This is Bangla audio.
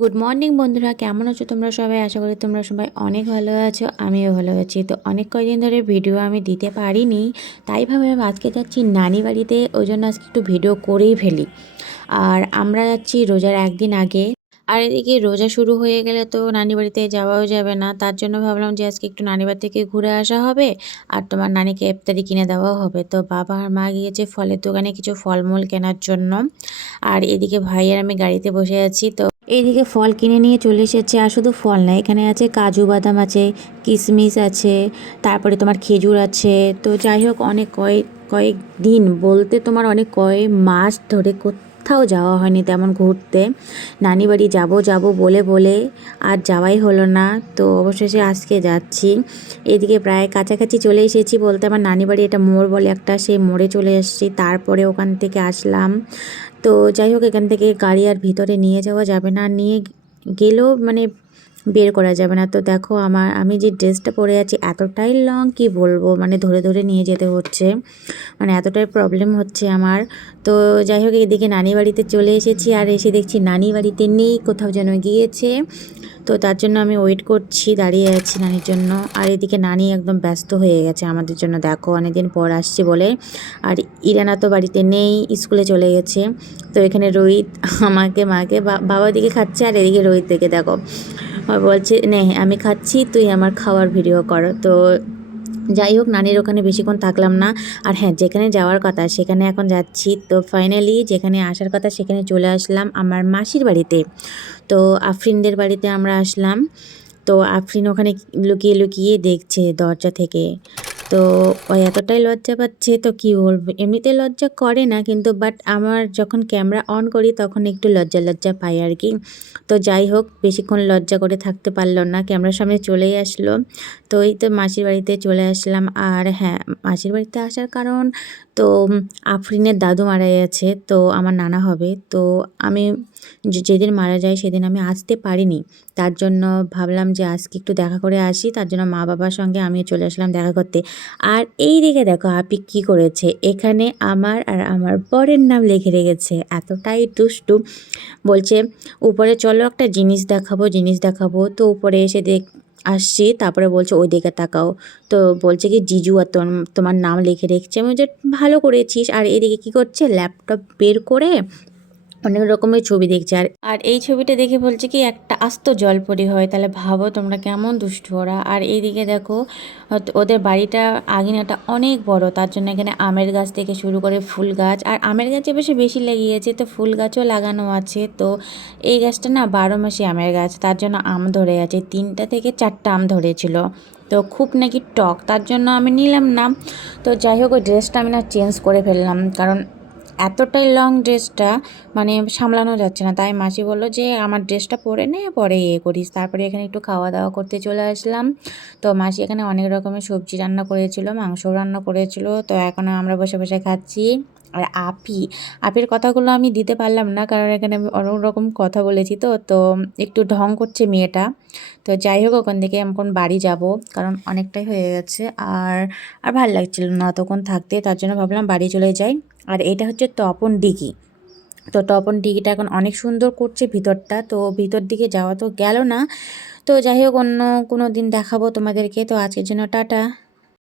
গুড মর্নিং বন্ধুরা। কেমন আছো তোমরা সবাই? আশা করি তোমরা সবাই অনেক ভালো আছো, আমিও ভালো আছি। তো অনেক কয়দিন ধরে ভিডিও আমি দিতে পারিনি, তাই ভাবলাম আজকে যাচ্ছি নানি বাড়িতে, ওই জন্য আজকে একটু ভিডিও করেই ফেলি। আর আমরা যাচ্ছি রোজার একদিন আগে। আর এদিকে রোজা শুরু হয়ে গেলে তো নানি বাড়িতে যাওয়াও যাবে না, তার জন্য ভাবলাম যে আজকে একটু নানি বাড়ি থেকে ঘুরে আসা হবে, আর তোমার নানিকে ইফতারি কিনে দেওয়াও হবে। তো বাবা আর মা গিয়েছে ফলের দোকানে কিছু ফলমূল কেনার জন্য। আর এদিকে ভাই আর আমি গাড়িতে বসে আছি, তো এইদিকে ফল কিনে নিয়ে চলে এসেছে, আর শুধু ফল না, এখানে আছে কাজু বাদাম আছে কিশমিশ আছে, তারপরে তোমার খেজুর আছে। তো যাই হোক, অনেক কয়েক কয়েক দিন বলতে তোমার অনেক কয়েক মাস ধরে কোথাও যাওয়া হয়নি তেমন ঘুরতে। নানি বাড়ি যাব যাব বলে বলে আর যাওয়াই হলো না। তো অবশেষে আজকে যাচ্ছি। এদিকে প্রায় কাছাকাছি চলে এসেছি বলতে আমার নানি বাড়ি এটা মোড় বলে একটা, সেই মোড়ে চলে এসেছি। তারপরে ওখান থেকে আসলাম। তো যাই হোক, এখান থেকে গাড়ি আর ভিতরে নিয়ে যাওয়া যাবে না। নিয়ে গেলেও মানে বের করা যাবে না। তো দেখো আমার, আমি যে ড্রেসটা পরে আছি, এতটাই লং কি বলব? মানে ধরে ধরে নিয়ে যেতে হচ্ছে। মানে এতটাই প্রবলেম হচ্ছে আমার। তো যাই হোক, এদিকে নানি বাড়িতে চলে এসেছি আর এসে দেখছি নানি বাড়িতে নেই, কোথাও যেন গিয়েছে। তো তার জন্য আমি ওয়েট করছি, দাঁড়িয়ে আছি নানির জন্য। আর এদিকে নানি একদম ব্যস্ত হয়ে গেছে আমাদের জন্য। দেখো অনেকদিন পর আসছি বলে। আর ইরানা তো বাড়িতে নেই, স্কুলে চলে গেছে। তো এখানে রোহিত আমাকে, মাকে বাবা দিকে খাচ্ছে আর এদিকে রোহিত থেকে দেখো। বলছে, নে, আমি খাচ্ছি, তুই আমার খাওয়ার ভিডিও কর। তো যাই হোক, নানির ওখানে বেশিক্ষণ থাকলাম না। আর হ্যাঁ যেখানে যাওয়ার কথা, সেখানে এখন যাচ্ছি। তো ফাইনালি যেখানে আসার কথা, সেখানে চলে আসলাম আমার মাসির বাড়িতে। তো আফরিনদের বাড়িতে আমরা আসলাম। তো আফরিন ওখানে লুকিয়ে লুকিয়ে দেখছে দরজা থেকে। তো এতটাই লজ্জা পাচ্ছে, তো কী বলব? এমনিতে লজ্জা করে না, কিন্তু বাট আমার যখন ক্যামেরা অন করি, তখন একটু লজ্জা লজ্জা পাই আর কি। তো যাই হোক, বেশিক্ষণ লজ্জা করে থাকতে পারল না ক্যামেরার সামনে চলেই আসলো। তো এই তো মাসির বাড়িতে চলে আসলাম, আর হ্যাঁ মাসির বাড়িতে আসার কারণ, তো আফরিনের দাদু মারা গেছে, তো আমার নানা হবে। তো আমি যেদিন মারা যায়, সেদিন আমি আসতে পারিনি। তার জন্য ভাবলাম যে, আজকে একটু দেখা করে আসি, তার জন্য মা বাবার সঙ্গে আমি চলে আসলাম দেখা করতে। আর এই দিকে দেখো, আপি কি করেছে? এখানে আমার আর আমার বরের নাম লিখে রেখেছে। এতটাই দুষ্টু। বলছে, উপরে চলো, একটা জিনিস দেখাবো জিনিস দেখাবো। তো উপরে এসে দেখ, আসছি। তারপরে বলছে ওই দিকে তাকাও। তো বলছে কি, জিজু আর তোমার নাম লিখে রেখেছে। আমি যে ভালো করেছিস। আর এদিকে কি করছে? ল্যাপটপ বের করে অনেক রকমের ছবি দেখছে। আর আর এই ছবিটা দেখে বলছে কি, একটা আস্ত জলপরি হয়। তাহলে ভাবো তোমরা কেমন দুষ্টু ওরা। আর এইদিকে দেখো ওদের বাড়িটা, আগিনাটা অনেক বড়। তার জন্য এখানে আমের গাছ থেকে শুরু করে ফুল গাছ। আর আমের গাছে বেশি বেশি লেগিয়েছে, তো ফুল গাছও লাগানো আছে। তো এই গাছটা না বারো মাসে আমের গাছ, তার জন্য আম ধরে আছে। তিনটা থেকে চারটা আম ধরেছিল। তো খুব নাকি টক, তার জন্য আমি নিলাম না। তো যাই হোক, ওই ড্রেসটা আমি না চেঞ্জ করে ফেললাম। কারণ এতটাই লং ড্রেসটা মানে সামলানো যাচ্ছে না। তাই মাসি বলল যে, আমার ড্রেসটা পরে নে, পরে ইয়ে করিস। তারপরে এখানে একটু খাওয়া দাওয়া করতে চলে আসলাম। তো মাসি এখানে অনেক রকমের সবজি রান্না করেছিল মাংস রান্না করেছিল। তো এখন আমরা বসে বসে খাচ্ছি। আর আপি, আপির কথাগুলো আমি দিতে পারলাম না কারণ এখানে আমি অনেক রকম কথা বলেছি তো তো একটু ঢং করছে মেয়েটা। তো যাই হোক ওখান থেকে আমি এখন বাড়ি যাব কারণ অনেকটাই হয়ে গেছে আর আর ভালো লাগছিল না তখন থাকতে তার জন্য ভাবলাম বাড়ি চলে যাই। আর এটা হচ্ছে তপন ডিগি তো তপন ডিগিটা এখন অনেক সুন্দর করছে ভিতরটা তো ভিতর দিকে যাওয়া তো গেল না। তো যাই হোক অন্য কোনো দিন দেখাবো তোমাদেরকে তো আজকের জন্য টাটা।